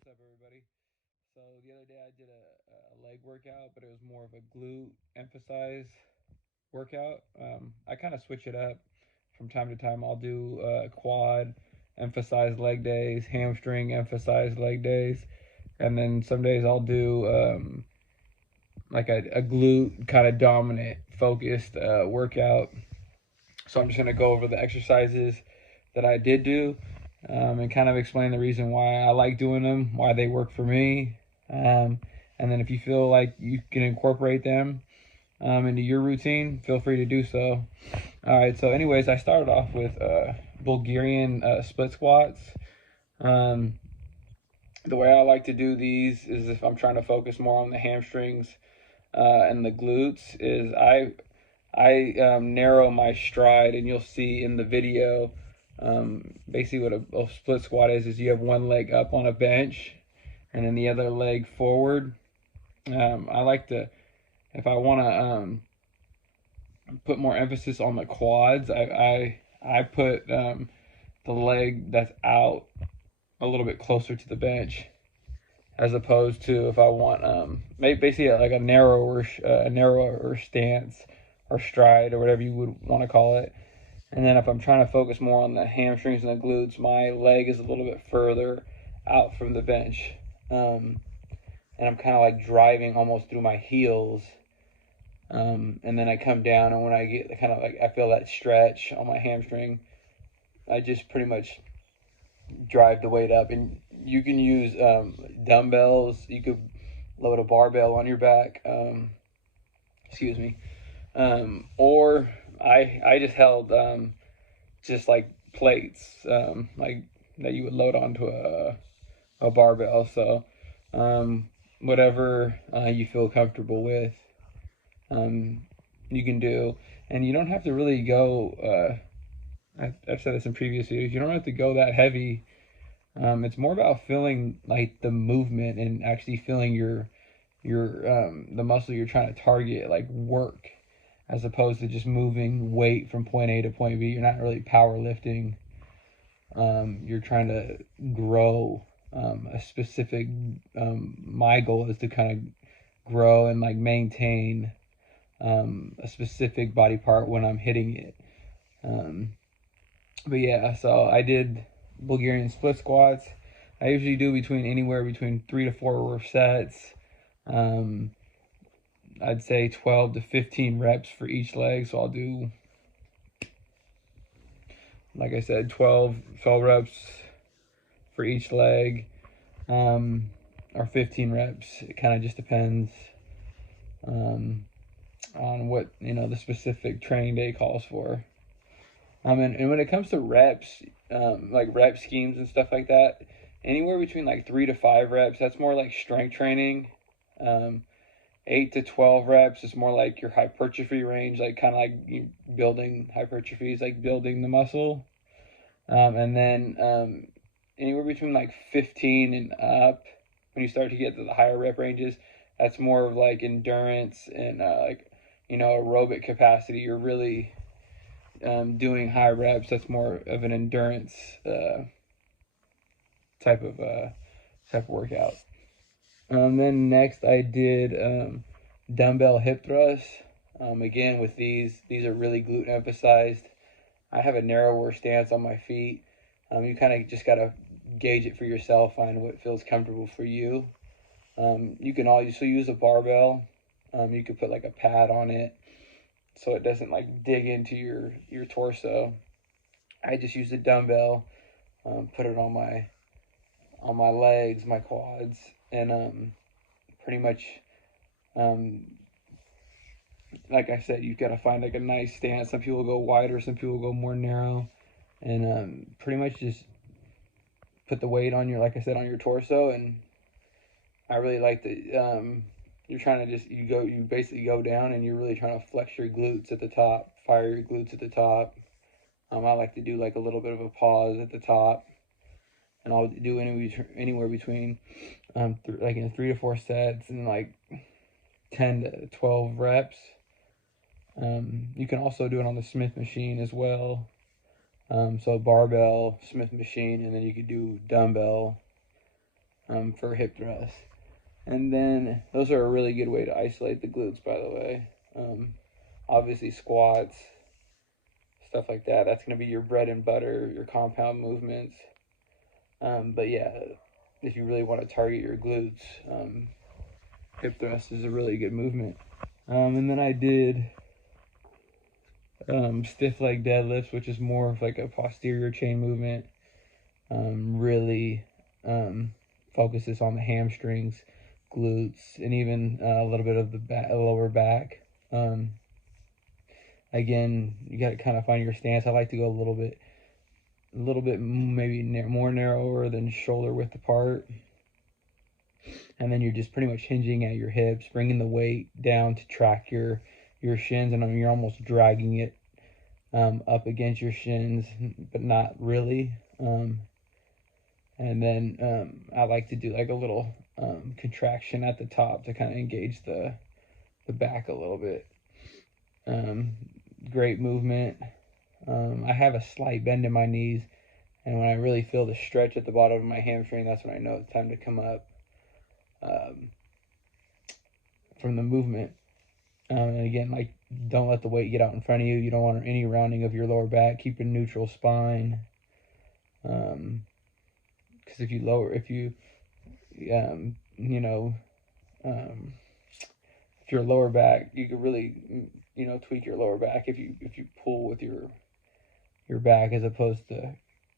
what's up, everybody? So the other day I did a leg workout, but it was more of a glute emphasize workout. I kind of switch it up from time to time. I'll do quad emphasize leg days, hamstring emphasize leg days, and then some days I'll do like a glute kind of dominant focused workout. So I'm just gonna go over the exercises that I did do, and kind of explain the reason why I like doing them, why they work for me, and then if you feel like you can incorporate them into your routine, feel free to do so. All right. So, anyways, I started off with Bulgarian split squats. Um, the way I like to do these is if I'm trying to focus more on the hamstrings and the glutes, is I narrow my stride, and you'll see in the video. Basically, what a split squat is you have one leg up on a bench, and then the other leg forward. I like to, if I want to put more emphasis on the quads, I put the leg that's out a little bit closer to the bench, as opposed to if I want basically like a narrower stance or stride or whatever you would want to call it. And then if I'm trying to focus more on the hamstrings and the glutes, my leg is a little bit further out from the bench. And I'm kind of like driving almost through my heels. And then I come down, and when I get kind of like, I feel that stretch on my hamstring, I just pretty much drive the weight up. And you can use dumbbells. You could load a barbell on your back. Excuse me. Or I just held just like plates, like that you would load onto a barbell. So whatever you feel comfortable with, you can do. And you don't have to really go. I've said this in previous videos. You don't have to go that heavy. It's more about feeling like the movement and actually feeling your the muscle you're trying to target like work, as opposed to just moving weight from point A to point B. You're not really power lifting. You're trying to grow a specific. My goal is to kind of grow and like maintain a specific body part when I'm hitting it. But yeah, so I did Bulgarian split squats. I usually do anywhere between 3 to 4 sets. I'd say 12 to 15 reps for each leg. So I'll do, like I said, 12 reps for each leg, or 15 reps. It kind of just depends on what the specific training day calls for. And when it comes to reps, like rep schemes and stuff like that, anywhere between like 3 to 5 reps, that's more like strength training. 8 to 12 reps is more like your hypertrophy range, like kind of like building hypertrophy is like building the muscle. And then anywhere between like 15 and up, when you start to get to the higher rep ranges, that's more of like endurance and like aerobic capacity. You're really doing high reps. That's more of an endurance type of workout. Then next I did dumbbell hip thrust. Again, with these are really glute emphasized. I have a narrower stance on my feet. You kind of just gotta gauge it for yourself, find what feels comfortable for you. You can also use a barbell. You could put like a pad on it, so it doesn't like dig into your torso. I just use a dumbbell, put it on my legs, my quads, and pretty much, like I said, you've got to find like a nice stance. Some people go wider, some people go more narrow, and pretty much just put the weight on like I said, on your torso. And I really like the you're trying to you basically go down, and you're really trying to flex your glutes at the top, fire your glutes at the top. I like to do like a little bit of a pause at the top, and I'll do anywhere between like in 3 to 4 sets and like 10 to 12 reps. You can also do it on the Smith machine as well. So barbell, Smith machine, and then you could do dumbbell. for hip thrust. And then those are a really good way to isolate the glutes, by the way. Obviously squats, stuff like that. That's going to be your bread and butter, your compound movements. But yeah, if you really want to target your glutes, hip thrust is a really good movement. And then I did stiff leg deadlifts, which is more of like a posterior chain movement. Really focuses on the hamstrings, glutes, and even a little bit of the lower back. Again, you got to kind of find your stance. I like to go a little bit maybe more narrower than shoulder width apart. And then you're just pretty much hinging at your hips, bringing the weight down to track your shins, and you're almost dragging it up against your shins, but not really. And then I like to do like a little contraction at the top to kind of engage the back a little bit. Great movement. I have a slight bend in my knees, and when I really feel the stretch at the bottom of my hamstring, that's when I know it's time to come up from the movement. And again, like, don't let the weight get out in front of you. You don't want any rounding of your lower back. Keep a neutral spine. Because if your lower back, you could really, tweak your lower back if you pull with your back as opposed to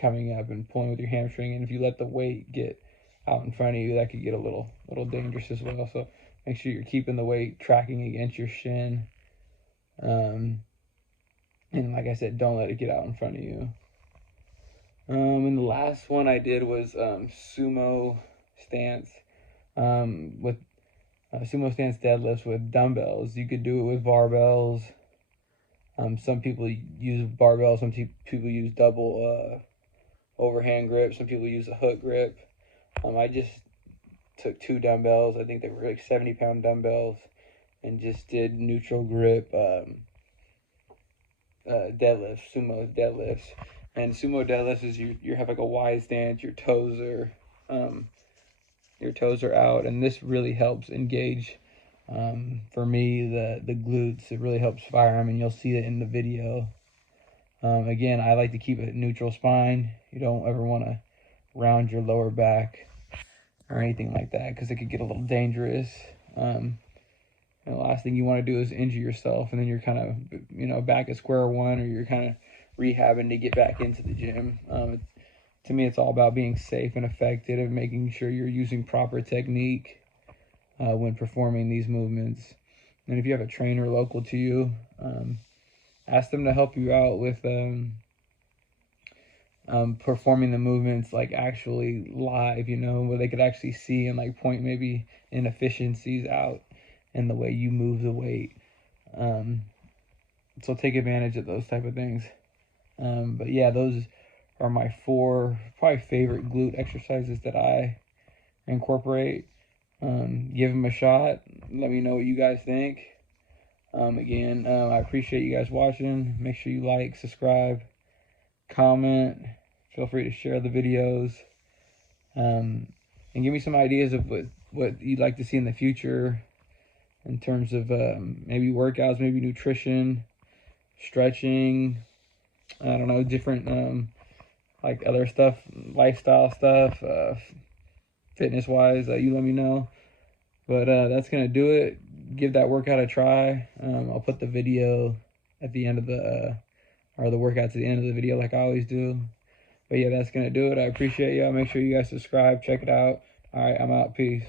coming up and pulling with your hamstring. And if you let the weight get out in front of you, that could get a little dangerous as well. So make sure you're keeping the weight tracking against your shin. And like I said, don't let it get out in front of you. And the last one I did was sumo stance with sumo stance deadlifts with dumbbells. You could do it with barbells. Some people use barbells. Some people use double overhand grip. Some people use a hook grip. I just took 2 dumbbells. I think they were like 70-pound dumbbells, and just did neutral grip deadlifts, sumo deadlifts. And sumo deadlifts is you have like a wide stance. Your toes are out, and this really helps engage. For me, the glutes. It really helps fire them, and you'll see it in the video. Again, I like to keep a neutral spine. You don't ever want to round your lower back or anything like that, because it could get a little dangerous. And the last thing you want to do is injure yourself, and then you're kind of, back at square one, or you're kind of rehabbing to get back into the gym. To me, it's all about being safe and effective and making sure you're using proper technique when performing these movements. And if you have a trainer local to you, ask them to help you out with performing the movements like actually live, where they could actually see and like point maybe inefficiencies out in the way you move the weight. So take advantage of those type of things. But yeah, those are my 4 probably favorite glute exercises that I incorporate. Give them a shot. Let me know what you guys think. Again, I appreciate you guys watching. Make sure you like, subscribe, comment. Feel free to share the videos. And give me some ideas of what you'd like to see in the future in terms of maybe workouts, maybe nutrition, stretching, I don't know, different like other stuff, lifestyle stuff, fitness-wise. You let me know. But that's going to do it. Give that workout a try. I'll put the video at the end of the workouts at the end of the video like I always do. But yeah, that's going to do it. I appreciate y'all. Make sure you guys subscribe. Check it out. All right, I'm out. Peace.